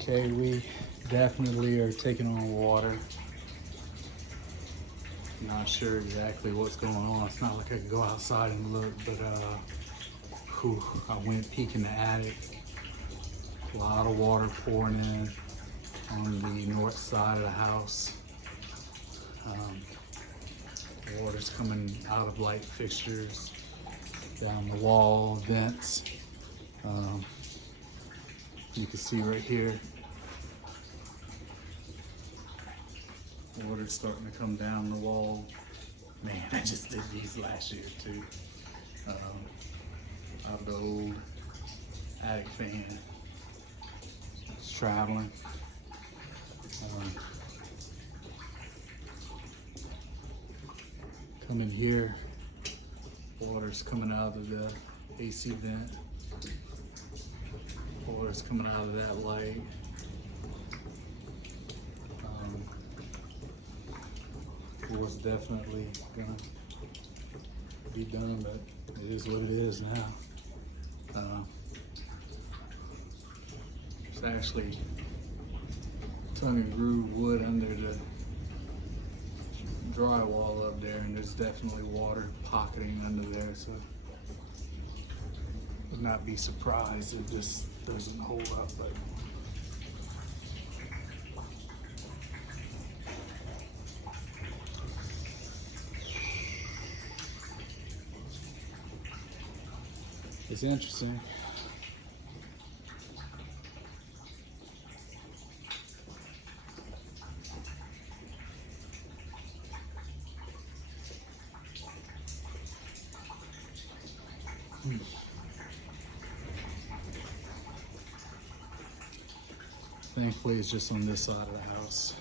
Okay, we definitely are taking on water. Not sure exactly what's going on. It's not like I can go outside and look, but I went peek in the attic. A lot of water pouring in on the north side of the house. Water's coming out of light fixtures, down the wall, vents. You can see right here, water's starting to come down the wall. Man, I just did these last year too. I have the old attic fan. It's traveling. Come in here, water's coming out of the AC vent. Water's coming out of that light. It was definitely gonna be done, but it is what it is now. There's actually tongue and groove wood under the drywall up there, and there's definitely water pocketing under there, so would not be surprised if this doesn't hold up. But it's interesting. Thankfully, it's just on this side of the house.